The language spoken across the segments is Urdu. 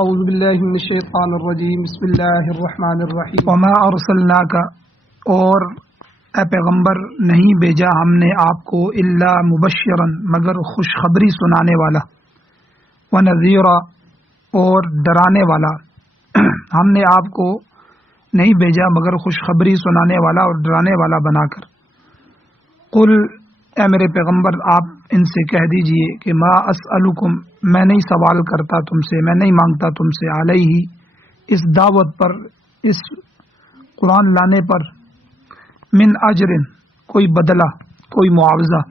اعوذ باللہ من الشیطان الرجیم بسم اللہ الرحمن الرحیم وما ارسلناک، اور اے پیغمبر نہیں بھیجا ہم نے آپ کو الا مبشرا، مگر خوشخبری سنانے والا، ونذیرا، اور ڈرانے والا۔ ہم نے آپ کو نہیں بھیجا مگر خوشخبری سنانے والا اور ڈرانے والا بنا کر۔ قل، اے میرے پیغمبر آپ ان سے کہہ دیجئے کہ ما اسألکم، میں نہیں سوال کرتا تم سے، میں نہیں مانگتا تم سے، علیہ، اس دعوت پر، اس قرآن لانے پر، من اجر، کوئی بدلہ، کوئی معاوضہ،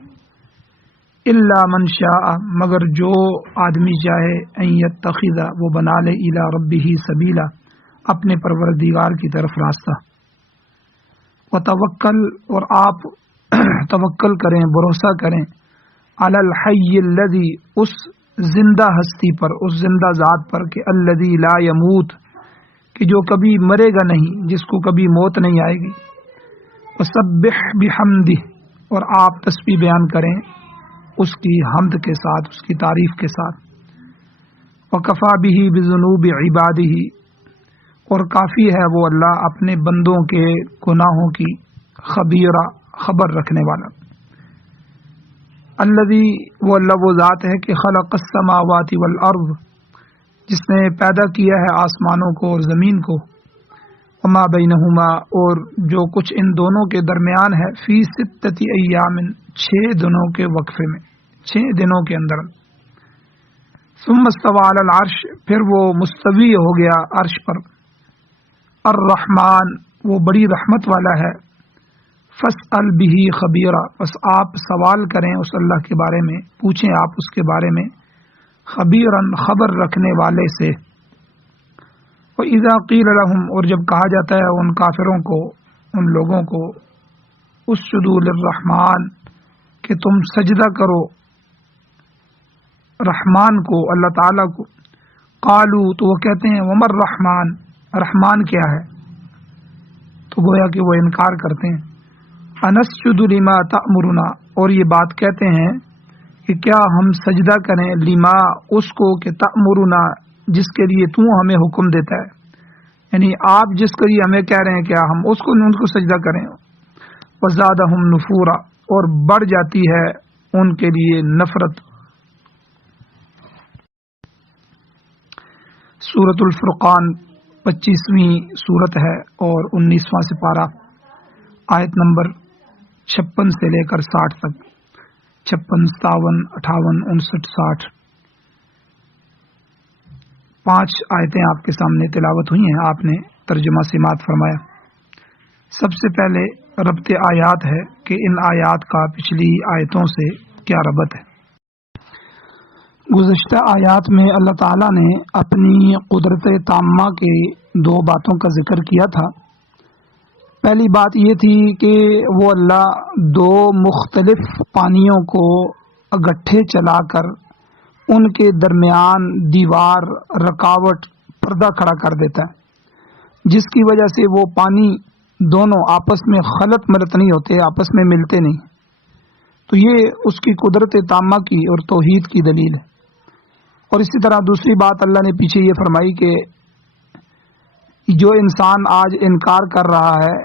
الا من شاء، مگر جو آدمی چاہے، ان یتخذ، وہ بنا لے، الی ربہ سبیلا، اپنے پروردگار کی طرف راستہ۔ وتوکل، اور آپ توکل کریں، بھروسہ کریں، علی الحی الذی، اس زندہ ہستی پر، اس زندہ ذات پر، کہ الذی لا یموت، کہ جو کبھی مرے گا نہیں، جس کو کبھی موت نہیں آئے گی۔ وسبح بحمدہ، اور آپ تسبیح بیان کریں اس کی حمد کے ساتھ، اس کی تعریف کے ساتھ۔ وکفی بہ بذنوب عبادہ، اور کافی ہے وہ اللہ اپنے بندوں کے گناہوں کی، خبیرہ، خبر رکھنے والا۔ الذی، وہ اللہ وہ ذات ہے کہ خلق السماوات والارض، جس نے پیدا کیا ہے آسمانوں کو اور زمین کو، وما بینہما، اور جو کچھ ان دونوں کے درمیان ہے، فی ستۃ ایام، 6 دنوں کے وقفے میں، 6 دنوں کے اندر۔ ثم استوی علی العرش، پھر وہ مستوی ہو گیا عرش پر۔ الرحمن، وہ بڑی رحمت والا ہے۔ فاسأل بہ خبیرا، بس آپ سوال کریں اس اللہ کے بارے میں، پوچھیں آپ اس کے بارے میں، خبیرا، خبر رکھنے والے سے۔ وَإِذَا قِيلَ لَهُمْ، اور جب کہا جاتا ہے ان کافروں کو، ان لوگوں کو، اسجدوا للرحمن، کہ تم سجدہ کرو رحمان کو، اللہ تعالیٰ کو، قالوا، تو وہ کہتے ہیں وما الرحمن، رحمان کیا ہے؟ تو گویا کہ وہ انکار کرتے ہیں۔ انسجد لما تأمرنا، اور یہ بات کہتے ہیں کہ کیا ہم سجدہ کریں، لما، اس کو، کہ تأمرنا، جس کے لیے تو ہمیں حکم دیتا ہے، یعنی آپ جس کے لیے ہمیں کہہ رہے ہیں کیا ہم اس کو سجدہ کریں۔ وزادہم نفورا، اور بڑھ جاتی ہے ان کے لیے نفرت۔ سورۃ الفرقان 25ویں سورت ہے اور 19واں سپارہ، آیت نمبر 56 سے لے کر 60 تک، 56، 57، 58، 59، 60، 5 آیتیں آپ کے سامنے تلاوت ہوئی ہیں، آپ نے ترجمہ سماعت فرمایا۔ سب سے پہلے ربط آیات ہے کہ ان آیات کا پچھلی آیتوں سے کیا ربط ہے۔ گزشتہ آیات میں اللہ تعالیٰ نے اپنی قدرت تامہ کے 2 باتوں کا ذکر کیا تھا۔ پہلی بات یہ تھی کہ وہ اللہ 2 مختلف پانیوں کو اگٹھے چلا کر ان کے درمیان دیوار، رکاوٹ، پردہ کھڑا کر دیتا ہے، جس کی وجہ سے وہ پانی دونوں آپس میں خلط ملط نہیں ہوتے، آپس میں ملتے نہیں۔ تو یہ اس کی قدرت تامہ کی اور توحید کی دلیل ہے۔ اور اسی طرح دوسری بات اللہ نے پیچھے یہ فرمائی کہ جو انسان آج انکار کر رہا ہے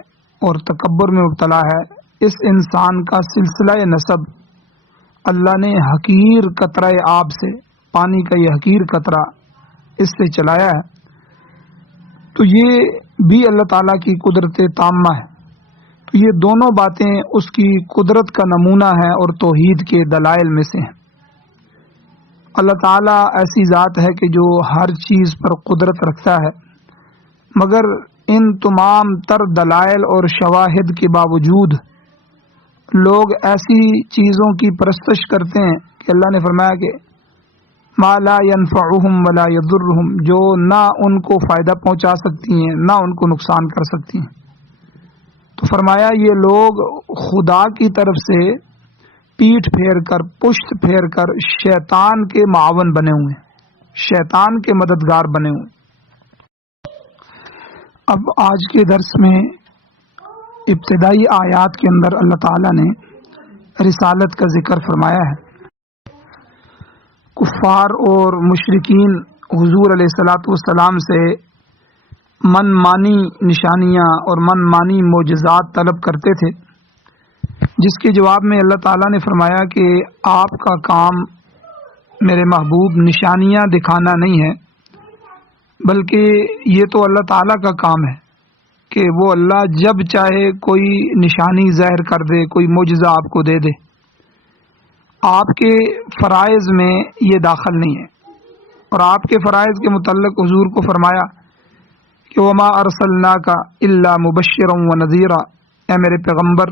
اور تکبر میں مبتلا ہے، اس انسان کا سلسلہ نسب اللہ نے حقیر قطرہ آب سے، پانی کا یہ حقیر قطرہ، اس سے چلایا ہے۔ تو یہ بھی اللہ تعالیٰ کی قدرت تامہ ہے۔ تو یہ دونوں باتیں اس کی قدرت کا نمونہ ہیں اور توحید کے دلائل میں سے ہیں۔ اللہ تعالیٰ ایسی ذات ہے کہ جو ہر چیز پر قدرت رکھتا ہے، مگر ان تمام تر دلائل اور شواہد کے باوجود لوگ ایسی چیزوں کی پرستش کرتے ہیں کہ اللہ نے فرمایا کہ ما لا ينفعهم ولا يضرهم، جو نہ ان کو فائدہ پہنچا سکتی ہیں نہ ان کو نقصان کر سکتی ہیں۔ تو فرمایا یہ لوگ خدا کی طرف سے پیٹھ پھیر کر، پشت پھیر کر شیطان کے معاون بنے ہوئے ہیں، شیطان کے مددگار بنے ہوئے ہیں۔ اب آج کے درس میں ابتدائی آیات کے اندر اللہ تعالیٰ نے رسالت کا ذکر فرمایا ہے۔ کفار اور مشرکین حضور علیہ الصلاۃ والسلام سے من مانی نشانیاں اور من مانی معجزات طلب کرتے تھے، جس کے جواب میں اللہ تعالیٰ نے فرمایا کہ آپ کا کام میرے محبوب نشانیاں دکھانا نہیں ہے، بلکہ یہ تو اللہ تعالیٰ کا کام ہے کہ وہ اللہ جب چاہے کوئی نشانی ظاہر کر دے، کوئی معجزہ آپ کو دے دے۔ آپ کے فرائض میں یہ داخل نہیں ہے، اور آپ کے فرائض کے متعلق حضور کو فرمایا کہ وما ارسلناک الا مبشرا ونذیرا، اے میرے پیغمبر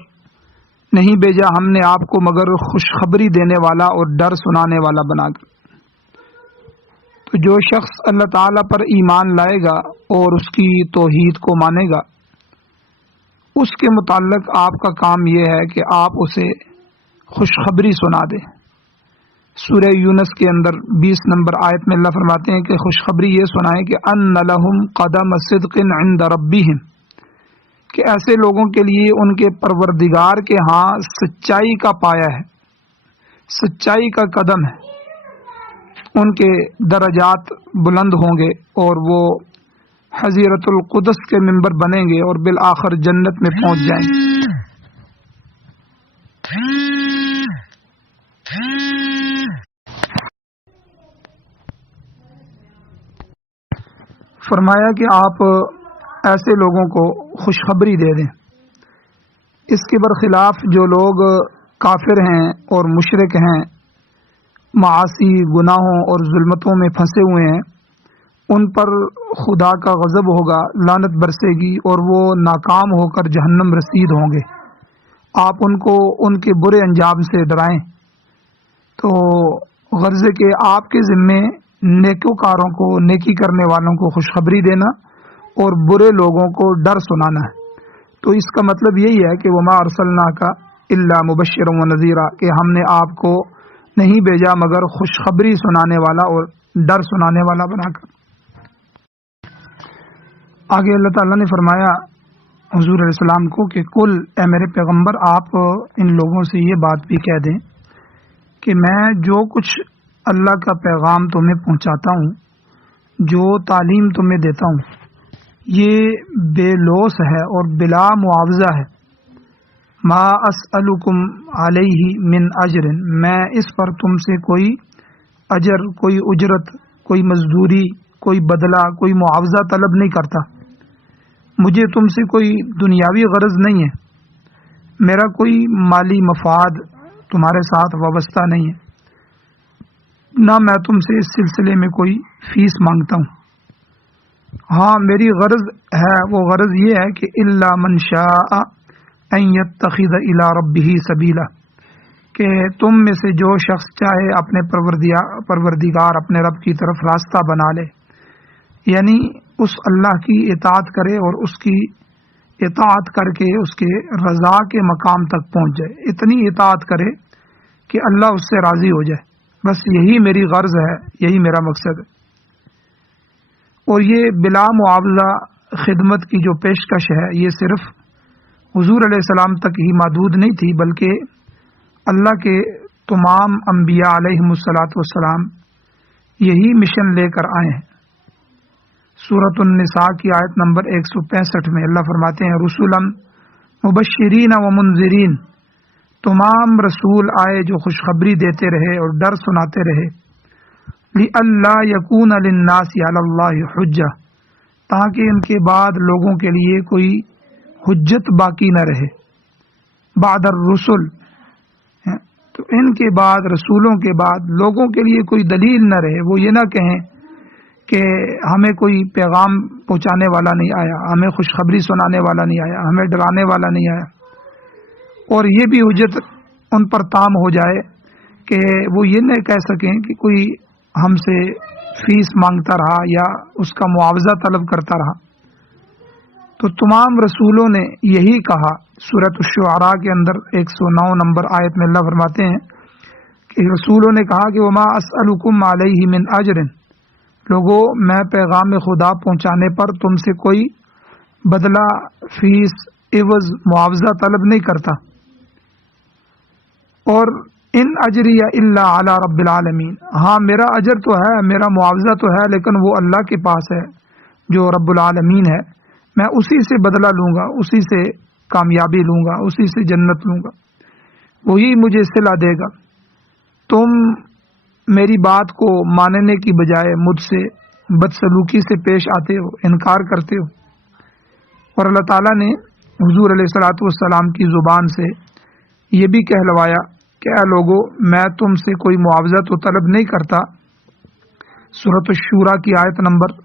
نہیں بھیجا ہم نے آپ کو مگر خوشخبری دینے والا اور ڈر سنانے والا بنا کر۔ تو جو شخص اللہ تعالیٰ پر ایمان لائے گا اور اس کی توحید کو مانے گا، اس کے متعلق آپ کا کام یہ ہے کہ آپ اسے خوشخبری سنا دیں۔ سورہ یونس کے اندر 20 نمبر آیت میں اللہ فرماتے ہیں کہ خوشخبری یہ سنائیں کہ ان لہم قدم صدق عند ربہم، کہ ایسے لوگوں کے لیے ان کے پروردگار کے ہاں سچائی کا پایا ہے، سچائی کا قدم ہے، ان کے درجات بلند ہوں گے اور وہ حضیرت القدس کے ممبر بنیں گے اور بالآخر جنت میں پہنچ جائیں گے۔ فرمایا کہ آپ ایسے لوگوں کو خوشخبری دے دیں۔ اس کے برخلاف جو لوگ کافر ہیں اور مشرک ہیں، معاصی گناہوں اور ظلمتوں میں پھنسے ہوئے ہیں، ان پر خدا کا غضب ہوگا، لعنت برسے گی اور وہ ناکام ہو کر جہنم رسید ہوں گے۔ آپ ان کو ان کے برے انجام سے ڈرائیں۔ تو غرض کہ آپ کے ذمے نیکوکاروں کو، نیکی کرنے والوں کو خوشخبری دینا اور برے لوگوں کو ڈر سنانا ہے۔ تو اس کا مطلب یہی ہے کہ وما ارسلناک الا مبشرا ونذیرا، کہ ہم نے آپ کو نہیں بھیجا مگر خوشخبری سنانے والا اور ڈر سنانے والا بنا کر۔ آگے اللہ تعالیٰ نے فرمایا حضور علیہ السلام کو کہ کل، اے میرے پیغمبر آپ ان لوگوں سے یہ بات بھی کہہ دیں کہ میں جو کچھ اللہ کا پیغام تمہیں پہنچاتا ہوں، جو تعلیم تمہیں دیتا ہوں، یہ بے لوث ہے اور بلا معاوضہ ہے۔ ما اسألکم علیہ من اجر، میں اس پر تم سے کوئی اجر، کوئی اجرت، کوئی مزدوری، کوئی بدلہ، کوئی معاوضہ طلب نہیں کرتا۔ مجھے تم سے کوئی دنیاوی غرض نہیں ہے، میرا کوئی مالی مفاد تمہارے ساتھ وابستہ نہیں ہے، نہ میں تم سے اس سلسلے میں کوئی فیس مانگتا ہوں۔ ہاں میری غرض ہے، وہ غرض یہ ہے کہ الا من شاء ان یتخذ الی ربہ سبیلا، کہ تم میں سے جو شخص چاہے اپنے پروردگار، اپنے رب کی طرف راستہ بنا لے، یعنی اس اللہ کی اطاعت کرے اور اس کی اطاعت کر کے اس کے رضا کے مقام تک پہنچ جائے، اتنی اطاعت کرے کہ اللہ اس سے راضی ہو جائے۔ بس یہی میری غرض ہے، یہی میرا مقصد ہے۔ اور یہ بلا معاوضہ خدمت کی جو پیشکش ہے، یہ صرف حضور علیہ السلام تک ہی محدود نہیں تھی، بلکہ اللہ کے تمام انبیاء علیہم الصلاۃ والسلام یہی مشن لے کر آئے ہیں۔ سورۃ النساء کی آیت نمبر 165 میں اللہ فرماتے ہیں رسولا مبشرین و منذرین، تمام رسول آئے جو خوشخبری دیتے رہے اور ڈر سناتے رہے، لئلا یکون للناس علی اللہ حجہ، تاکہ ان کے بعد لوگوں کے لیے کوئی حجت باقی نہ رہے، بعد الرسل، تو ان کے بعد، رسولوں کے بعد لوگوں کے لیے کوئی دلیل نہ رہے، وہ یہ نہ کہیں کہ ہمیں کوئی پیغام پہنچانے والا نہیں آیا، ہمیں خوشخبری سنانے والا نہیں آیا، ہمیں ڈرانے والا نہیں آیا، اور یہ بھی حجت ان پر تام ہو جائے کہ وہ یہ نہ کہہ سکیں کہ کوئی ہم سے فیس مانگتا رہا یا اس کا معاوضہ طلب کرتا رہا۔ تو تمام رسولوں نے یہی کہا۔ سورۃ الشعراء کے اندر 109 نمبر آیت میں اللہ فرماتے ہیں کہ رسولوں نے کہا کہ وما اسألکم علیہ من اجر، لوگوں میں پیغام خدا پہنچانے پر تم سے کوئی بدلہ، فیس، عوض، معاوضہ طلب نہیں کرتا۔ اور ان اجری الا علی رب العالمین، ہاں میرا اجر تو ہے، میرا معاوضہ تو ہے، لیکن وہ اللہ کے پاس ہے جو رب العالمین ہے، میں اسی سے بدلہ لوں گا، اسی سے کامیابی لوں گا، اسی سے جنت لوں گا، وہی مجھے صلہ دے گا۔ تم میری بات کو ماننے کی بجائے مجھ سے بدسلوکی سے پیش آتے ہو، انکار کرتے ہو۔ اور اللہ تعالیٰ نے حضور علیہ الصلوۃ والسلام کی زبان سے یہ بھی کہلوایا کہ اے لوگو، میں تم سے کوئی معاوضہ تو طلب نہیں کرتا۔ سورۃ الشورى کی آیت نمبر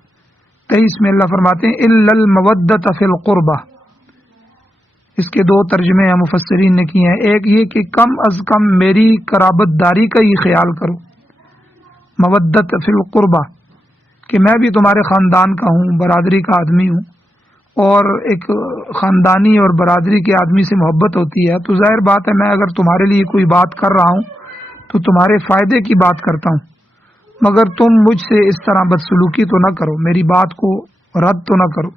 23 میں اللہ فرماتے ہیں الا المودۃ فی القربہ۔ اس کے دو ترجمے ہیں مفسرین نے کیے ہیں، ایک یہ کہ کم از کم میری قرابت داری کا ہی خیال کرو، مودت فی القربہ، کہ میں بھی تمہارے خاندان کا ہوں، برادری کا آدمی ہوں، اور ایک خاندانی اور برادری کے آدمی سے محبت ہوتی ہے تو ظاہر بات ہے میں اگر تمہارے لیے کوئی بات کر رہا ہوں تو تمہارے فائدے کی بات کرتا ہوں، مگر تم مجھ سے اس طرح بدسلوکی تو نہ کرو، میری بات کو رد تو نہ کرو۔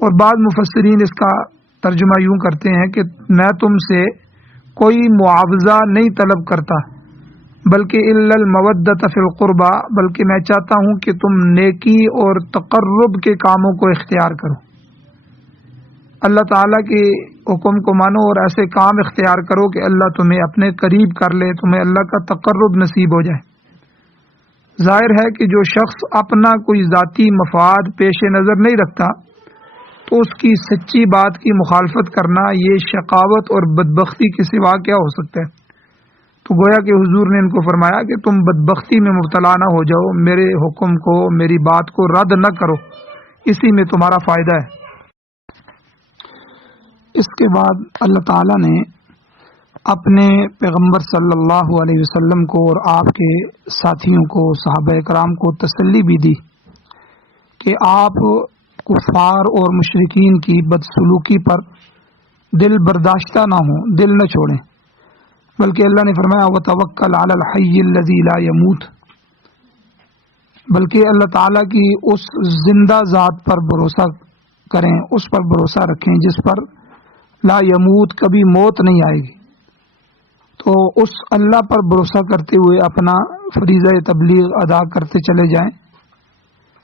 اور بعض مفسرین اس کا ترجمہ یوں کرتے ہیں کہ میں تم سے کوئی معاوضہ نہیں طلب کرتا، بلکہ الا المودۃ فی القربہ، بلکہ میں چاہتا ہوں کہ تم نیکی اور تقرب کے کاموں کو اختیار کرو، اللہ تعالیٰ کے حکم کو مانو اور ایسے کام اختیار کرو کہ اللہ تمہیں اپنے قریب کر لے، تمہیں اللہ کا تقرب نصیب ہو جائے۔ ظاہر ہے کہ جو شخص اپنا کوئی ذاتی مفاد پیش نظر نہیں رکھتا تو اس کی سچی بات کی مخالفت کرنا یہ شقاوت اور بدبختی کے سوا کیا ہو سکتا ہے؟ تو گویا کہ حضور نے ان کو فرمایا کہ تم بدبختی میں مبتلا نہ ہو جاؤ، میرے حکم کو، میری بات کو رد نہ کرو، اسی میں تمہارا فائدہ ہے۔ اس کے بعد اللہ تعالیٰ نے اپنے پیغمبر صلی اللہ علیہ وسلم کو اور آپ کے ساتھیوں کو، صحابہ کرام کو تسلی بھی دی کہ آپ کفار اور مشرکین کی بدسلوکی پر دل برداشتہ نہ ہوں، دل نہ چھوڑیں، بلکہ اللہ نے فرمایا وَتَوَكَّلْ عَلَى الْحَيِّ الَّذِي لَا يَمُوتُ، بلکہ اللہ تعالیٰ کی اس زندہ ذات پر بھروسہ کریں، اس پر بھروسہ رکھیں جس پر لا یموت، کبھی موت نہیں آئے گی۔ تو اس اللہ پر بھروسہ کرتے ہوئے اپنا فریضہ تبلیغ ادا کرتے چلے جائیں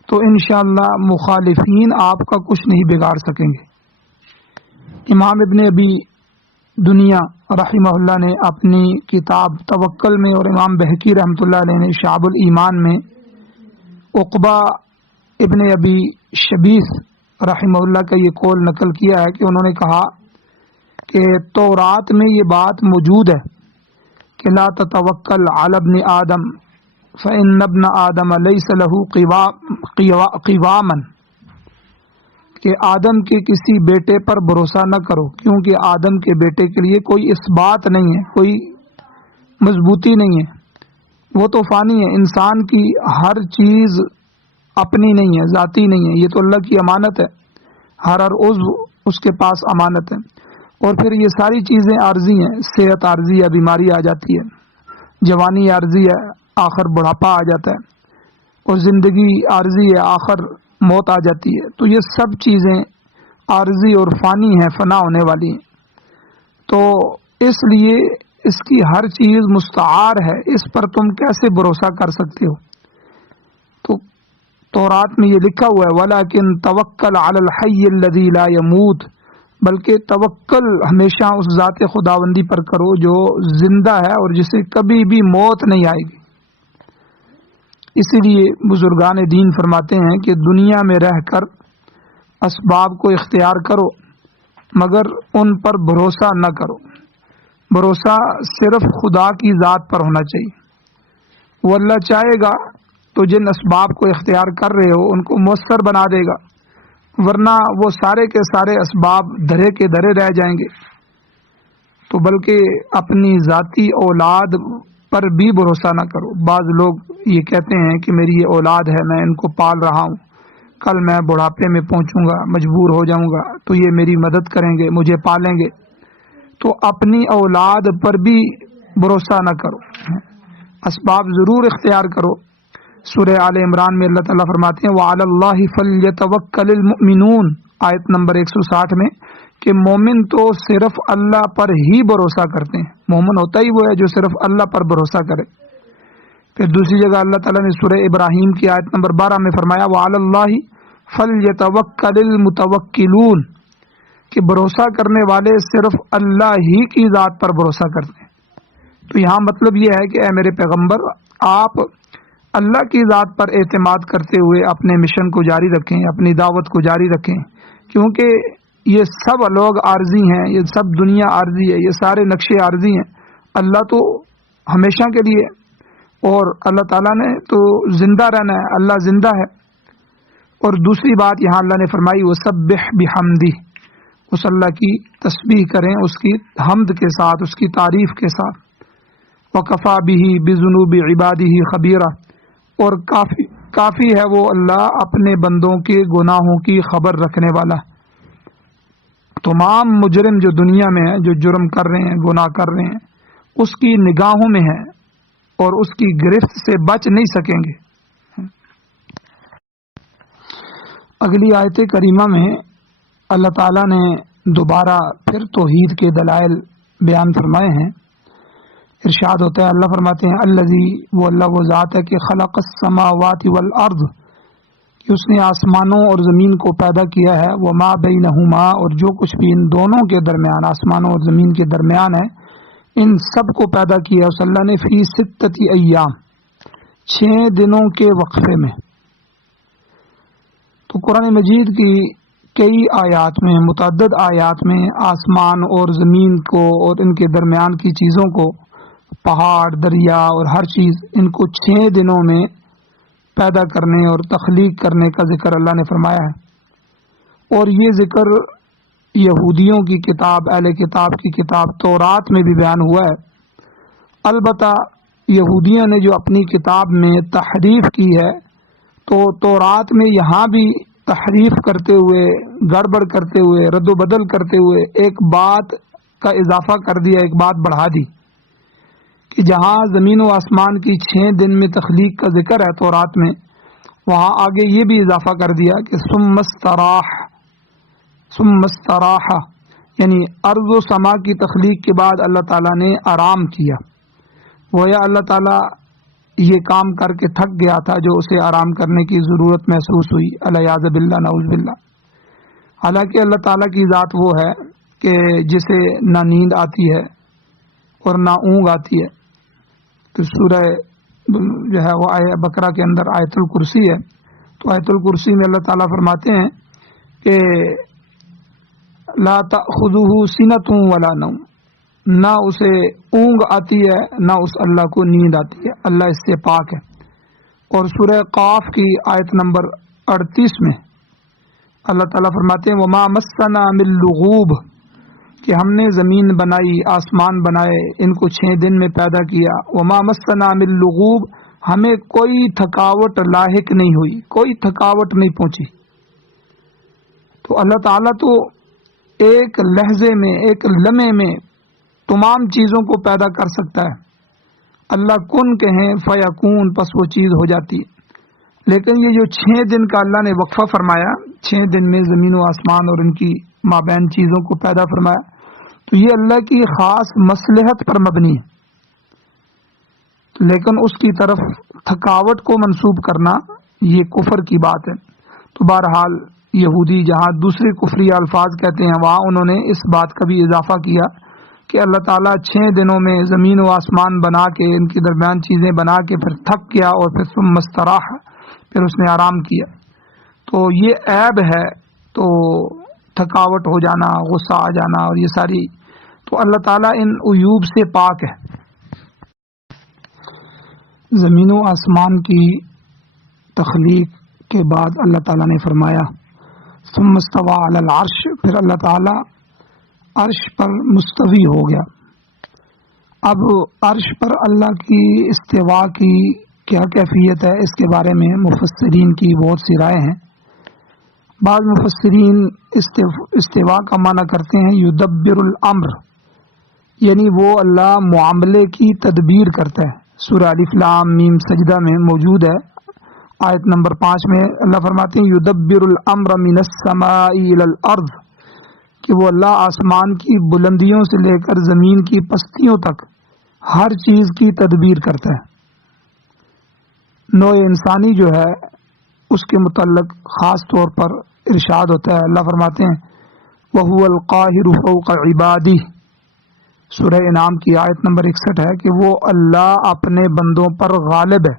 تو انشاءاللہ مخالفین آپ کا کچھ نہیں بگاڑ سکیں گے۔ امام ابن ابی دنیا رحمہ اللہ نے اپنی کتاب توکل میں اور امام بہقی رحمۃ اللہ علیہ نے شعب الایمان میں عقبہ ابن ابی شبیس رحمہ اللہ کا یہ قول نقل کیا ہے کہ انہوں نے کہا کہ تورات میں یہ بات موجود ہے کہ لا تتوکل علی ابن آدم فإن ابن آدم لیس له قواما، کہ آدم کے کسی بیٹے پر بھروسہ نہ کرو، کیونکہ آدم کے بیٹے کے لیے کوئی اثبات نہیں ہے، کوئی مضبوطی نہیں ہے، وہ تو فانی ہے۔ انسان کی ہر چیز اپنی نہیں ہے، ذاتی نہیں ہے، یہ تو اللہ کی امانت ہے، ہر عضو اس کے پاس امانت ہے۔ اور پھر یہ ساری چیزیں عارضی ہیں، صحت عارضی ہے، بیماری آ جاتی ہے، جوانی عارضی ہے، آخر بڑھاپا آ جاتا ہے، اور زندگی عارضی ہے، آخر موت آ جاتی ہے۔ تو یہ سب چیزیں عارضی اور فانی ہیں، فنا ہونے والی ہیں، تو اس لیے اس کی ہر چیز مستعار ہے، اس پر تم کیسے بھروسہ کر سکتے ہو؟ تو تورات میں یہ لکھا ہوا ہے وَلَكِن تَوَكَّلْ عَلَى الْحَيِّ الَّذِي لَا يَمُوتُ، بلکہ توکل ہمیشہ اس ذات خداوندی پر کرو جو زندہ ہے اور جسے کبھی بھی موت نہیں آئے گی۔ اسی لیے بزرگان دین فرماتے ہیں کہ دنیا میں رہ کر اسباب کو اختیار کرو مگر ان پر بھروسہ نہ کرو، بھروسہ صرف خدا کی ذات پر ہونا چاہیے۔ وہ اللہ چاہے گا تو جن اسباب کو اختیار کر رہے ہو ان کو مؤثر بنا دے گا، ورنہ وہ سارے کے سارے اسباب دھرے کے دھرے رہ جائیں گے۔ تو بلکہ اپنی ذاتی اولاد پر بھی بھروسہ نہ کرو۔ بعض لوگ یہ کہتے ہیں کہ میری یہ اولاد ہے، میں ان کو پال رہا ہوں، کل میں بڑھاپے میں پہنچوں گا، مجبور ہو جاؤں گا تو یہ میری مدد کریں گے، مجھے پالیں گے۔ تو اپنی اولاد پر بھی بھروسہ نہ کرو، اسباب ضرور اختیار کرو۔ سورہ آل عمران میں اللہ تعالیٰ فرماتے ہیں وَعَلَى اللَّهِ فَلْيَتَوَكَّلِ الْمُؤْمِنُونَ، آیت نمبر 160 میں، کہ مومن تو صرف اللہ پر ہی بھروسہ کرتے ہیں، مومن ہوتا ہی وہ ہے جو صرف اللہ پر بھروسہ کرے۔ پھر دوسری جگہ اللہ تعالیٰ نے سورہ ابراہیم کی آیت نمبر 12 میں فرمایا وَعَلَى اللَّهِ فَلْيَتَوَكَّلِ الْمُتَوَكِّلُونَ، کہ بھروسہ کرنے والے صرف اللہ ہی کی ذات پر بھروسہ کرتے ہیں۔ تو یہاں مطلب یہ ہے کہ اے میرے پیغمبر، آپ اللہ کی ذات پر اعتماد کرتے ہوئے اپنے مشن کو جاری رکھیں، اپنی دعوت کو جاری رکھیں، کیونکہ یہ سب لوگ عارضی ہیں، یہ سب دنیا عارضی ہے، یہ سارے نقشے عارضی ہیں۔ اللہ تو ہمیشہ کے لیے، اور اللہ تعالیٰ نے تو زندہ رہنا ہے، اللہ زندہ ہے۔ اور دوسری بات یہاں اللہ نے فرمائی وَسَبِّحْ بِحَمْدِهِ، اس اللہ کی تسبیح کریں، اس کی حمد کے ساتھ، اس کی تعریف کے ساتھ۔ وَكَفَى بِهِ بِذُنُوبِ عِبَادِهِ خَبِيرًا، اور کافی ہے وہ اللہ اپنے بندوں کے گناہوں کی خبر رکھنے والا۔ تمام مجرم جو دنیا میں ہیں، جو جرم کر رہے ہیں، گناہ کر رہے ہیں، اس کی نگاہوں میں ہے اور اس کی گرفت سے بچ نہیں سکیں گے۔ اگلی آیت کریمہ میں اللہ تعالیٰ نے دوبارہ پھر توحید کے دلائل بیان فرمائے ہیں۔ ارشاد ہوتا ہے، اللہ فرماتے ہیں الذی، وہ اللہ وہ ذات ہے کہ خلق السماوات والارض، کہ اس نے آسمانوں اور زمین کو پیدا کیا ہے، وما بینہما، اور جو کچھ بھی ان دونوں کے درمیان، آسمانوں اور زمین کے درمیان ہے، ان سب کو پیدا کیا اس اللہ نے فی ستۃ ایام، 6 دنوں کے وقفے میں۔ تو قرآن مجید کی کئی آیات میں، متعدد آیات میں آسمان اور زمین کو اور ان کے درمیان کی چیزوں کو، پہاڑ، دریا اور ہر چیز، ان کو 6 دنوں میں پیدا کرنے اور تخلیق کرنے کا ذکر اللہ نے فرمایا ہے۔ اور یہ ذکر یہودیوں کی کتاب، اہل کتاب کی کتاب تورات میں بھی بیان ہوا ہے۔ البتہ یہودیوں نے جو اپنی کتاب میں تحریف کی ہے، تو تورات میں یہاں بھی تحریف کرتے ہوئے، گڑبڑ کرتے ہوئے، رد و بدل کرتے ہوئے ایک بات کا اضافہ کر دیا، ایک بات بڑھا دی، کہ جہاں زمین و آسمان کی 6 دن میں تخلیق کا ذکر ہے تورات میں، وہاں آگے یہ بھی اضافہ کر دیا کہ ثم استراح، یعنی ارض و سما کی تخلیق کے بعد اللہ تعالیٰ نے آرام کیا۔ گویا اللہ تعالیٰ یہ کام کر کے تھک گیا تھا جو اسے آرام کرنے کی ضرورت محسوس ہوئی، الیاذ باللہ، نعوذ باللہ۔ حالانکہ اللہ تعالیٰ کی ذات وہ ہے کہ جسے نہ نیند آتی ہے اور نہ اونگ آتی ہے۔ تو سورہ جو ہے وہ بقرہ کے اندر آیت الکرسی ہے، تو آیت الکرسی میں اللہ تعالیٰ فرماتے ہیں کہ لا تأخذہ سنۃ ولا نوم، نہ اسے اونگ آتی ہے نہ اس اللہ کو نیند آتی ہے، اللہ اس سے پاک ہے۔ اور سورہ قاف کی آیت نمبر 38 میں اللہ تعالیٰ فرماتے ہیں وما مسنا من لغوب، کہ ہم نے زمین بنائی، آسمان بنائے، ان کو 6 دن میں پیدا کیا، وما مسنا من لغوب، ہمیں کوئی تھکاوٹ لاحق نہیں ہوئی، کوئی تھکاوٹ نہیں پہنچی۔ تو اللہ تعالیٰ تو ایک لحظے میں، ایک لمحے میں تمام چیزوں کو پیدا کر سکتا ہے۔ اللہ کن کہیں فیکون، پس وہ چیز ہو جاتی ہے۔ لیکن یہ جو 6 دن کا اللہ نے وقفہ فرمایا، 6 دن میں زمین و آسمان اور ان کی مابین چیزوں کو پیدا فرمایا، تو یہ اللہ کی خاص مصلحت پر مبنی ہے۔ لیکن اس کی طرف تھکاوٹ کو منسوب کرنا یہ کفر کی بات ہے۔ تو بہرحال یہودی جہاں دوسرے کفری الفاظ کہتے ہیں، وہاں انہوں نے اس بات کا بھی اضافہ کیا کہ اللہ تعالیٰ 6 دنوں میں زمین و آسمان بنا کے، ان کے درمیان چیزیں بنا کے پھر تھک گیا، اور پھر ثم استراح، پھر اس نے آرام کیا۔ تو یہ عیب ہے، تو تھکاوٹ ہو جانا، غصہ آ جانا اور یہ ساری، تو اللہ تعالیٰ ان عیوب سے پاک ہے۔ زمین و آسمان کی تخلیق کے بعد اللہ تعالیٰ نے فرمایا ثم استوى علی العرش، پھر اللہ تعالیٰ عرش پر مستوی ہو گیا۔ اب عرش پر اللہ کی استوا کی کیا کیفیت ہے، اس کے بارے میں مفسرین کی بہت سی رائے ہیں۔ بعض مفسرین استوا کا معنی کرتے ہیں یدبر الامر، یعنی وہ اللہ معاملے کی تدبیر کرتا ہے۔ سورہ الف لام میم سجدہ میں موجود ہے، آیت نمبر 5 میں اللہ فرماتے ہیں یدبر الامر من السماء الى الارض، کہ کہ وہ اللہ آسمان کی بلندیوں سے لے کر زمین کی پستیوں تک ہر چیز کی تدبیر کرتا ہے۔ نوع انسانی جو ہے اس کے متعلق خاص طور پر ارشاد ہوتا ہے، اللہ فرماتے ہیں وَهُوَ الْقَاهِرُ فَوْقَ عِبَادِهِ، سورہ انعام کی آیت نمبر 61 ہے کہ وہ اللہ اپنے بندوں پر غالب ہے،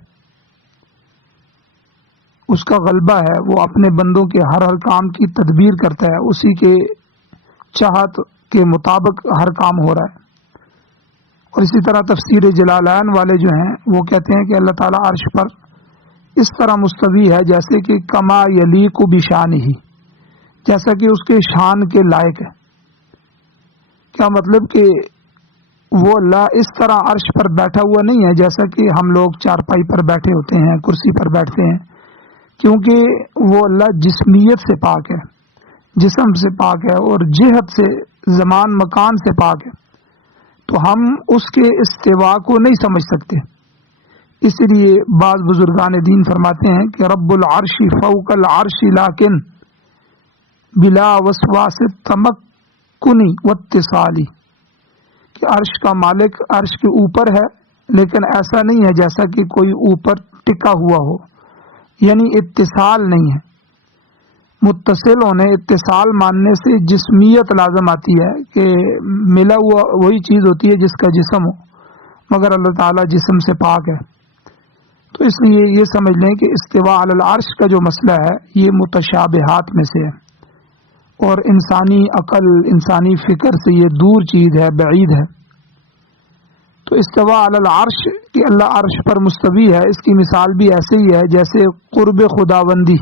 اس کا غلبہ ہے، وہ اپنے بندوں کے ہر کام کی تدبیر کرتا ہے، اسی کے چاہت کے مطابق ہر کام ہو رہا ہے۔ اور اسی طرح تفسیر جلالین والے جو ہیں وہ کہتے ہیں کہ اللہ تعالیٰ عرش پر اس طرح مستوی ہے جیسے کہ کما یلیق بشانہ، جیسا کہ اس کے شان کے لائق ہے۔ کیا مطلب کہ وہ اللہ اس طرح عرش پر بیٹھا ہوا نہیں ہے جیسا کہ ہم لوگ چارپائی پر بیٹھے ہوتے ہیں، کرسی پر بیٹھتے ہیں، کیونکہ وہ اللہ جسمیت سے پاک ہے، جسم سے پاک ہے، اور جہت سے زمان مکان سے پاک ہے، تو ہم اس کے استوا کو نہیں سمجھ سکتے۔ اس لیے بعض بزرگان دین فرماتے ہیں کہ رب العرش فوق العرش لیکن بلا وسواس تمکنی واتصالی، کہ عرش کا مالک عرش کے اوپر ہے لیکن ایسا نہیں ہے جیسا کہ کوئی اوپر ٹکا ہوا ہو، یعنی اتصال نہیں ہے۔ متصل ہونے، اتصال ماننے سے جسمیت لازم آتی ہے کہ ملا ہوا وہی چیز ہوتی ہے جس کا جسم ہو، مگر اللہ تعالیٰ جسم سے پاک ہے۔ تو اس لیے یہ سمجھ لیں کہ استواء علی العرش کا جو مسئلہ ہے یہ متشابہات میں سے ہے، اور انسانی عقل، انسانی فکر سے یہ دور چیز ہے، بعید ہے۔ تو استواء علی العرش کہ اللہ عرش پر مستوی ہے، اس کی مثال بھی ایسے ہی ہے جیسے قرب خداوندی۔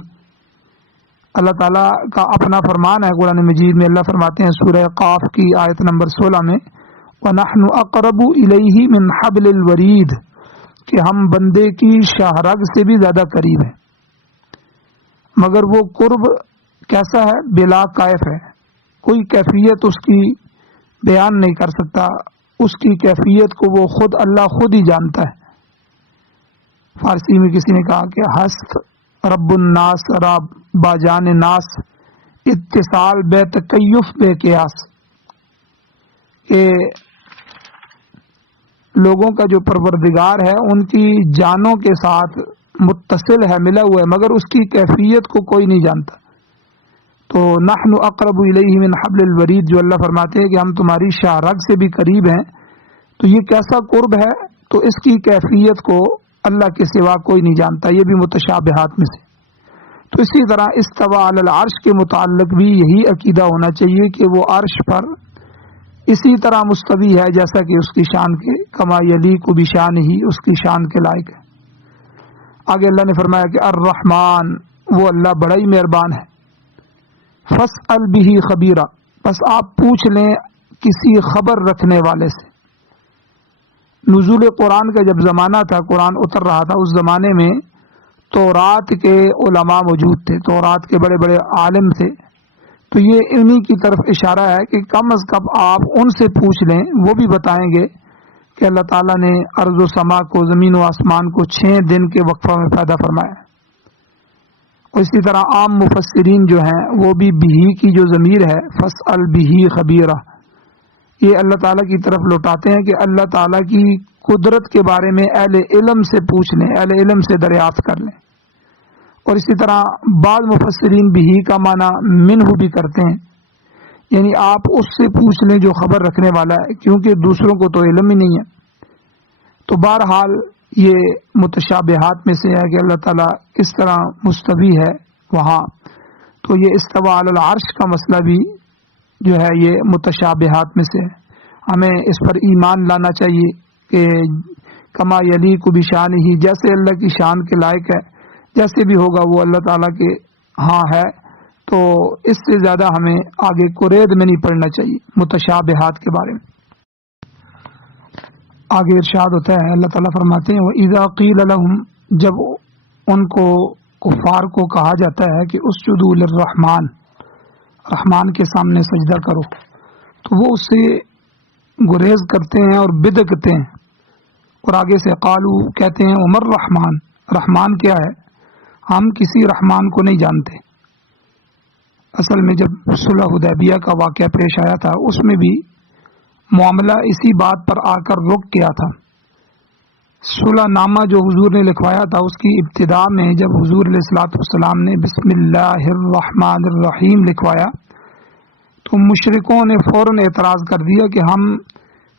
اللہ تعالیٰ کا اپنا فرمان ہے قرآن مجید میں، اللہ فرماتے ہیں سورہ قاف کی آیت نمبر 16 میں وَنَحْنُ أَقْرَبُ إِلَيْهِ مِنْ حَبْلِ الْوَرِيدِ، کہ ہم بندے کی شاہرگ سے بھی زیادہ قریب ہیں، مگر وہ قرب کیسا ہے؟ بلا کیف ہے، کوئی کیفیت اس کی بیان نہیں کر سکتا، اس کی کیفیت کو وہ خود اللہ خود ہی جانتا ہے۔ فارسی میں کسی نے کہا کہ ہست رب الناس رب باجان ناس اتصال بے تکیف بے قیاس، کہ لوگوں کا جو پروردگار ہے ان کی جانوں کے ساتھ متصل ہے، ملا ہوا ہے، مگر اس کی کیفیت کو کوئی نہیں جانتا۔ تو نحن اقرب الیہ من حبل الورید، جو اللہ فرماتے ہیں کہ ہم تمہاری شاہرگ سے بھی قریب ہیں، تو یہ کیسا قرب ہے؟ تو اس کی کیفیت کو اللہ کے سوا کوئی نہیں جانتا، یہ بھی متشابہات میں سے۔ تو اسی طرح استوى علی العرش کے متعلق بھی یہی عقیدہ ہونا چاہیے کہ وہ عرش پر اسی طرح مستوی ہے جیسا کہ اس کی شان کے کما یلیق بشانہ، اس کی شان کے لائق ہے۔ آگے اللہ نے فرمایا کہ الرحمن، وہ اللہ بڑا ہی مہربان ہے۔ فاسأل بہ خبیرا، بس آپ پوچھ لیں کسی خبر رکھنے والے سے۔ نزول قرآن کا جب زمانہ تھا، قرآن اتر رہا تھا، اس زمانے میں تورات کے علماء موجود تھے، تورات کے بڑے بڑے عالم تھے، تو یہ انہی کی طرف اشارہ ہے کہ کم از کم آپ ان سے پوچھ لیں، وہ بھی بتائیں گے کہ اللہ تعالیٰ نے ارض و سما کو، زمین و آسمان کو 6 دن کے وقفہ میں پیدا فرمایا۔ اور اسی طرح عام مفسرین جو ہیں وہ بھی بہی کی جو ضمیر ہے فاسأل بہی خبیرہ، یہ اللہ تعالیٰ کی طرف لوٹاتے ہیں کہ اللہ تعالیٰ کی قدرت کے بارے میں اہل علم سے پوچھ لیں، اہل علم سے دریافت کر لیں۔ اور اسی طرح بعض مفسرین بہی کا معنی منہ بھی کرتے ہیں، یعنی آپ اس سے پوچھ لیں جو خبر رکھنے والا ہے، کیونکہ دوسروں کو تو علم ہی نہیں ہے۔ تو بہرحال یہ متشابہات میں سے ہے کہ اللہ تعالیٰ کس طرح مستوی ہے وہاں، تو یہ استوى علی العرش کا مسئلہ بھی جو ہے یہ متشابہات میں سے ہے۔ ہمیں اس پر ایمان لانا چاہیے کہ کما یلیق بشانہ، جیسے اللہ کی شان کے لائق ہے، جیسے بھی ہوگا وہ اللہ تعالیٰ کے ہاں ہے، تو اس سے زیادہ ہمیں آگے قرید میں نہیں پڑھنا چاہیے متشابہات کے بارے میں۔ آگے ارشاد ہوتا ہے، اللہ تعالیٰ فرماتے ہیں وَإِذَا قِيلَ لَهُمْ، جب ان کو کفار کو کہا جاتا ہے کہ اسجدوا للرحمن، رحمان کے سامنے سجدہ کرو، تو وہ اس سے گریز کرتے ہیں اور بدعتے ہیں، اور آگے سے قالو کہتے ہیں عمر رحمان، رحمان کیا ہے؟ ہم کسی رحمان کو نہیں جانتے۔ اصل میں جب صلح حدیبیہ کا واقعہ پیش آیا تھا اس میں بھی معاملہ اسی بات پر آ کر رک گیا تھا۔ صلح نامہ جو حضور نے لکھوایا تھا اس کی ابتدا میں جب حضور علیہ الصلوۃ والسلام نے بسم اللہ الرحمن الرحیم لکھوایا تو مشرکوں نے فوراً اعتراض کر دیا کہ ہم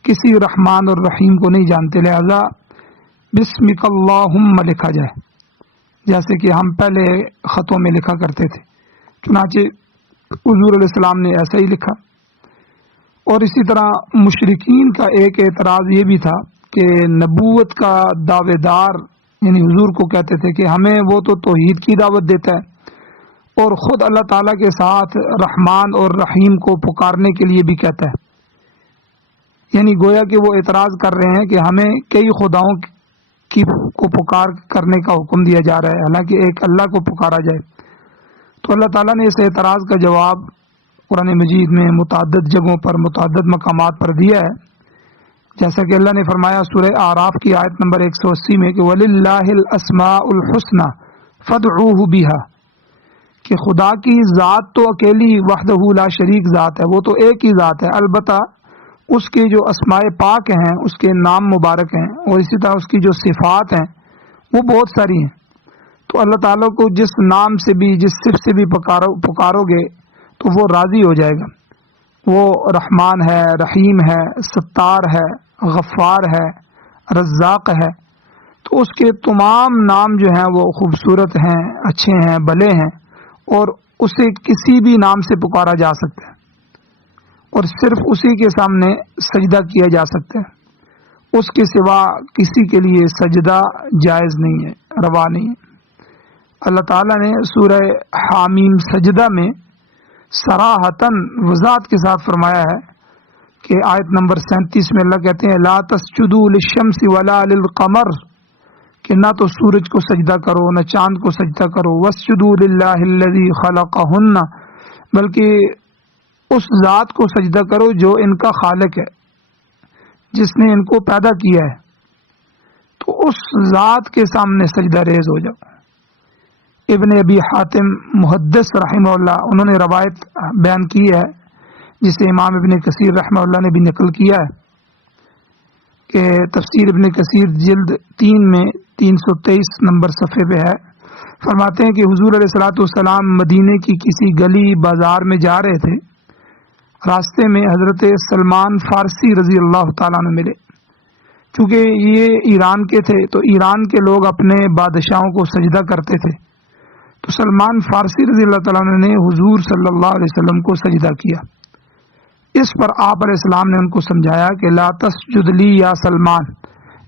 کسی رحمان اور رحیم کو نہیں جانتے، لہذا بسمک اللہم لکھا جائے، جیسے کہ ہم پہلے خطوں میں لکھا کرتے تھے۔ چنانچہ حضور علیہ السلام نے ایسا ہی لکھا۔ اور اسی طرح مشرکین کا ایک اعتراض یہ بھی تھا کہ نبوت کا دعوے دار یعنی حضور کو کہتے تھے کہ ہمیں وہ تو توحید کی دعوت دیتا ہے اور خود اللہ تعالیٰ کے ساتھ رحمان اور رحیم کو پکارنے کے لیے بھی کہتا ہے، یعنی گویا کہ وہ اعتراض کر رہے ہیں کہ ہمیں کئی خداؤں کو پکار کرنے کا حکم دیا جا رہا ہے حالانکہ ایک اللہ کو پکارا جائے۔ تو اللہ تعالیٰ نے اس اعتراض کا جواب قرآن مجید میں متعدد جگہوں پر متعدد مقامات پر دیا ہے، جیسا کہ اللہ نے فرمایا سورہ اعراف کی آیت نمبر 180 میں کہ وَلِلَّهِ الْأَسْمَاءُ الْحُسْنَى فَادْعُوهُ بِهَا، کہ خدا کی ذات تو اکیلی وحدہ لا شریک ذات ہے، وہ تو ایک ہی ذات ہے، البتہ اس کے جو اسماء پاک ہیں، اس کے نام مبارک ہیں اور اسی طرح اس کی جو صفات ہیں وہ بہت ساری ہیں۔ تو اللہ تعالیٰ کو جس نام سے بھی جس صفت سے بھی پکارو گے تو وہ راضی ہو جائے گا۔ وہ رحمان ہے، رحیم ہے، ستار ہے، غفار ہے، رزاق ہے، تو اس کے تمام نام جو ہیں وہ خوبصورت ہیں، اچھے ہیں، بھلے ہیں اور اسے کسی بھی نام سے پکارا جا سکتا ہے اور صرف اسی کے سامنے سجدہ کیا جا سکتا ہے، اس کے سوا کسی کے لیے سجدہ جائز نہیں ہے، روا نہیں ہے۔ اللہ تعالیٰ نے سورہ حامیم سجدہ میں صراحتاً وضاحت کے ساتھ فرمایا ہے کہ آیت نمبر 37 میں اللہ کہتے ہیں لا تسجدوا للشمس ولا للقمر، کہ نہ تو سورج کو سجدہ کرو نہ چاند کو سجدہ کرو، واسجدوا للہ الذی خلقہن، بلکہ اس ذات کو سجدہ کرو جو ان کا خالق ہے، جس نے ان کو پیدا کیا ہے، تو اس ذات کے سامنے سجدہ ریز ہو جاؤ۔ ابن ابی حاتم محدث رحمہ اللہ انہوں نے روایت بیان کی ہے جسے امام ابن کثیر رحمہ اللہ نے بھی نقل کیا ہے کہ تفسیر ابن کثیر جلد 3 میں 323 نمبر صفحے پہ ہے، فرماتے ہیں کہ حضور علیہ الصلوۃ والسلام مدینے کی کسی گلی بازار میں جا رہے تھے، راستے میں حضرت سلمان فارسی رضی اللہ تعالیٰ عنہ ملے۔ چونکہ یہ ایران کے تھے تو ایران کے لوگ اپنے بادشاہوں کو سجدہ کرتے تھے، تو سلمان فارسی رضی اللہ تعالیٰ عنہ نے حضور صلی اللہ علیہ وسلم کو سجدہ کیا۔ اس پر آپ علیہ السلام نے ان کو سمجھایا کہ لا تسجد لی یا سلمان،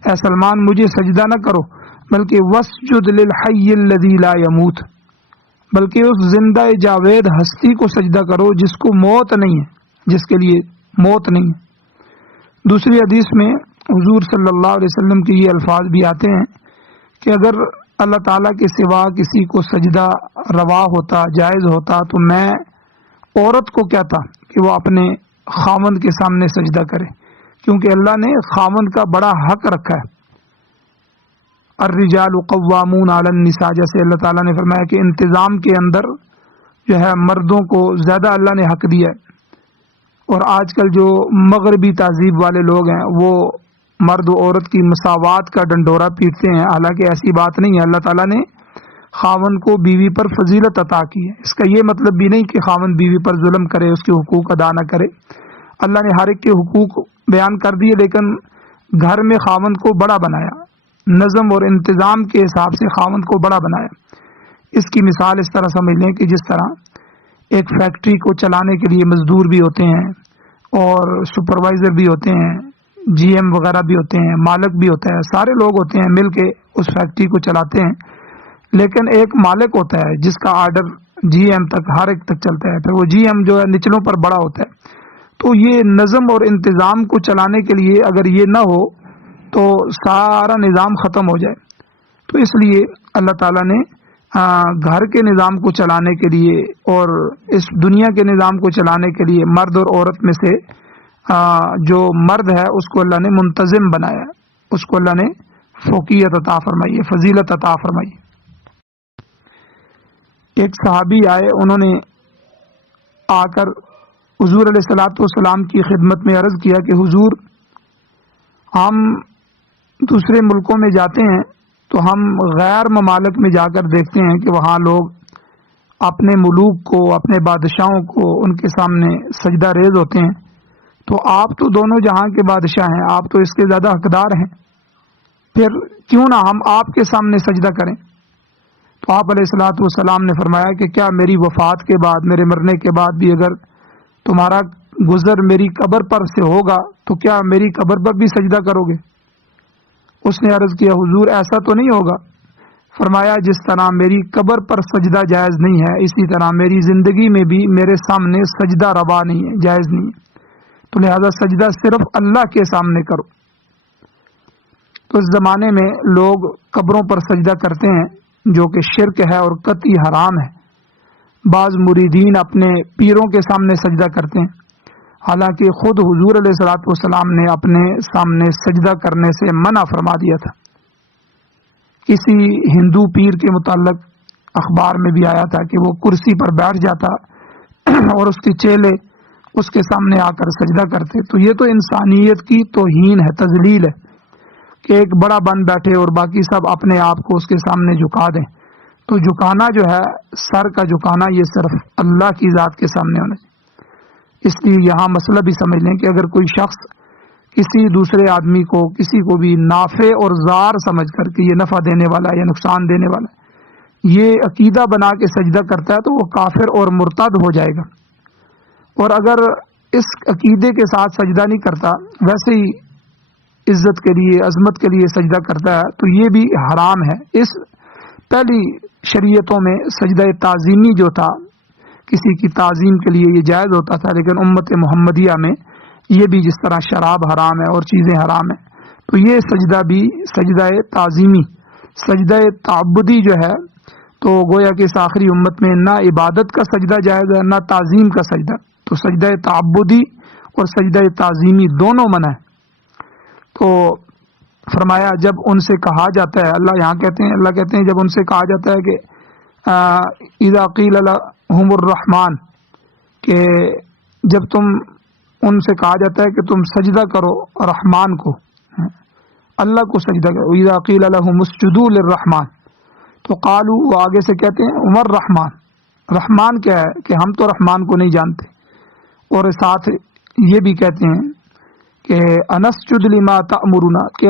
اے سلمان مجھے سجدہ نہ کرو بلکہ واسجد للحی الذی لا یموت، بلکہ اس زندہ جاوید ہستی کو سجدہ کرو جس کو موت نہیں ہے، جس کے لیے موت نہیں ہے۔ دوسری حدیث میں حضور صلی اللہ علیہ وسلم کے یہ الفاظ بھی آتے ہیں کہ اگر اللہ تعالیٰ کے سوا کسی کو سجدہ روا ہوتا، جائز ہوتا، تو میں عورت کو کہتا کہ وہ اپنے خاوند کے سامنے سجدہ کرے، کیونکہ اللہ نے خاوند کا بڑا حق رکھا ہے۔ الرجال قوامون علی النساء، جیسے اللہ تعالیٰ نے فرمایا کہ انتظام کے اندر جو ہے مردوں کو زیادہ اللہ نے حق دیا ہے، اور آج کل جو مغربی تہذیب والے لوگ ہیں وہ مرد و عورت کی مساوات کا ڈنڈورا پیٹتے ہیں، حالانکہ ایسی بات نہیں ہے۔ اللہ تعالیٰ نے خاوند کو بیوی پر فضیلت عطا کی ہے، اس کا یہ مطلب بھی نہیں کہ خاوند بیوی پر ظلم کرے، اس کے حقوق ادا نہ کرے۔ اللہ نے ہر ایک کے حقوق بیان کر دیے، لیکن گھر میں خاوند کو بڑا بنایا، نظم اور انتظام کے حساب سے خاوند کو بڑا بنایا۔ اس کی مثال اس طرح سمجھ لیں کہ جس طرح ایک فیکٹری کو چلانے کے لیے مزدور بھی ہوتے ہیں اور سپروائزر بھی ہوتے ہیں، جی ایم وغیرہ بھی ہوتے ہیں، مالک بھی ہوتا ہے، سارے لوگ ہوتے ہیں مل کے اس فیکٹری کو چلاتے ہیں، لیکن ایک مالک ہوتا ہے جس کا آرڈر جی ایم تک ہر ایک تک چلتا ہے، پھر وہ جی ایم جو ہے نچلوں پر بڑا ہوتا ہے۔ تو یہ نظم اور انتظام کو چلانے کے لیے اگر یہ نہ ہو تو سارا نظام ختم ہو جائے، تو اس لیے اللہ تعالیٰ نے گھر کے نظام کو چلانے کے لیے اور اس دنیا کے نظام کو چلانے کے لیے مرد اور عورت میں سے جو مرد ہے اس کو اللہ نے منتظم بنایا، اس کو اللہ نے فوقیت عطا فرمائی ہے، فضیلت عطا فرمائی۔ ایک صحابی آئے، انہوں نے آ کر حضور علیہ الصلوۃ والسلام کی خدمت میں عرض کیا کہ حضور، ہم دوسرے ملکوں میں جاتے ہیں تو ہم غیر ممالک میں جا کر دیکھتے ہیں کہ وہاں لوگ اپنے ملوک کو، اپنے بادشاہوں کو ان کے سامنے سجدہ ریز ہوتے ہیں، تو آپ تو دونوں جہاں کے بادشاہ ہیں، آپ تو اس کے زیادہ حقدار ہیں، پھر کیوں نہ ہم آپ کے سامنے سجدہ کریں؟ تو آپ علیہ الصلوۃ والسلام نے فرمایا کہ کیا میری وفات کے بعد، میرے مرنے کے بعد بھی اگر تمہارا گزر میری قبر پر سے ہوگا تو کیا میری قبر پر بھی سجدہ کرو گے؟ اس نے عرض کیا حضور ایسا تو نہیں ہوگا۔ فرمایا جس طرح میری قبر پر سجدہ جائز نہیں ہے، اسی طرح میری زندگی میں بھی میرے سامنے سجدہ روا نہیں ہے، جائز نہیں ہے، تو لہذا سجدہ صرف اللہ کے سامنے کرو۔ تو اس زمانے میں لوگ قبروں پر سجدہ کرتے ہیں، جو کہ شرک ہے اور قطعی حرام ہے۔ بعض مریدین اپنے پیروں کے سامنے سجدہ کرتے ہیں، حالانکہ خود حضور علیہ الصلوۃ والسلام نے اپنے سامنے سجدہ کرنے سے منع فرما دیا تھا۔ کسی ہندو پیر کے متعلق اخبار میں بھی آیا تھا کہ وہ کرسی پر بیٹھ جاتا اور اس کے چیلے اس کے سامنے آ کر سجدہ کرتے۔ تو یہ تو انسانیت کی توہین ہے، تذلیل ہے کہ ایک بڑا بن بیٹھے اور باقی سب اپنے آپ کو اس کے سامنے جھکا دیں۔ تو جھکانا جو ہے، سر کا جھکانا، یہ صرف اللہ کی ذات کے سامنے ہونا چاہیے۔ اس لیے یہاں مسئلہ بھی سمجھ لیں کہ اگر کوئی شخص کسی دوسرے آدمی کو، کسی کو بھی نافع اور ضار سمجھ کر کہ یہ نفع دینے والا ہے یا نقصان دینے والا ہے، یہ عقیدہ بنا کے سجدہ کرتا ہے تو وہ کافر اور مرتد ہو جائے گا۔ اور اگر اس عقیدے کے ساتھ سجدہ نہیں کرتا، ویسے ہی عزت کے لیے، عظمت کے لیے سجدہ کرتا ہے، تو یہ بھی حرام ہے۔ اس پہلی شریعتوں میں سجدہ تعظیمی جو تھا، کسی کی تعظیم کے لیے یہ جائز ہوتا تھا، لیکن امت محمدیہ میں یہ بھی جس طرح شراب حرام ہے اور چیزیں حرام ہیں، تو یہ سجدہ بھی سجدہ تعظیمی، سجدہ تعبدی جو ہے، تو گویا کہ اس آخری امت میں نہ عبادت کا سجدہ جائز ہے، نہ تعظیم کا سجدہ، تو سجدہ تعبدی اور سجدہ تعظیمی دونوں منع ہے۔ تو فرمایا جب ان سے کہا جاتا ہے، اللہ کہتے ہیں جب ان سے کہا جاتا ہے کہ اذا قیل لهم الرحمن، کہ جب تم ان سے کہا جاتا ہے کہ تم سجدہ کرو رحمان کو، اللہ کو سجدہ کرو، اذا قیل لهم اسجدوا للرحمن، تو قالوا، وہ آگے سے کہتے ہیں عمر رحمان، رحمان کیا ہے کہ ہم تو رحمان کو نہیں جانتے، اور ساتھ یہ بھی کہتے ہیں کہ انسجد لما تأمرنا، کہ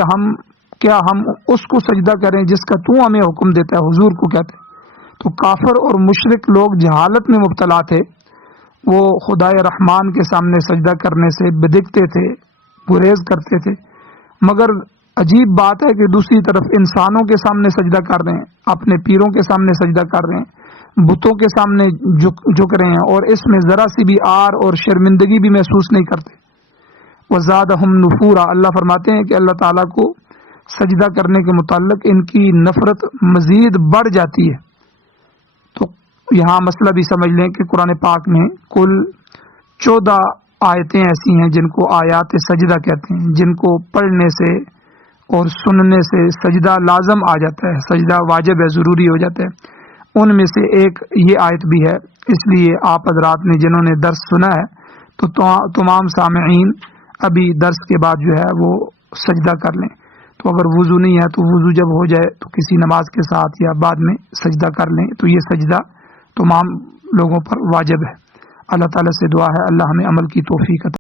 کیا ہم اس کو سجدہ کریں جس کا تو ہمیں حکم دیتا ہے، حضور کو کہتے ہیں۔ تو کافر اور مشرک لوگ جہالت میں مبتلا تھے، وہ خدائے رحمان کے سامنے سجدہ کرنے سے بدکتے تھے، گریز کرتے تھے، مگر عجیب بات ہے کہ دوسری طرف انسانوں کے سامنے سجدہ کر رہے ہیں، اپنے پیروں کے سامنے سجدہ کر رہے ہیں، بتوں کے سامنے جھک رہے ہیں، اور اس میں ذرا سی بھی آر اور شرمندگی بھی محسوس نہیں کرتے۔ وزادہم نفورا، اللہ فرماتے ہیں کہ اللہ تعالیٰ کو سجدہ کرنے کے متعلق ان کی نفرت مزید بڑھ جاتی ہے۔ تو یہاں مسئلہ بھی سمجھ لیں کہ قرآن پاک میں کل 14 آیتیں ایسی ہیں جن کو آیات سجدہ کہتے ہیں، جن کو پڑھنے سے اور سننے سے سجدہ لازم آ جاتا ہے، سجدہ واجب ہے، ضروری ہو جاتا ہے۔ ان میں سے ایک یہ آیت بھی ہے، اس لیے آپ حضرات نے جنہوں نے درس سنا ہے تو تمام سامعین ابھی درس کے بعد جو ہے وہ سجدہ کر لیں۔ تو اگر وضو نہیں ہے تو وضو جب ہو جائے تو کسی نماز کے ساتھ یا بعد میں سجدہ کر لیں، تو یہ سجدہ تمام لوگوں پر واجب ہے۔ اللہ تعالیٰ سے دعا ہے اللہ ہمیں عمل کی توفیق عطا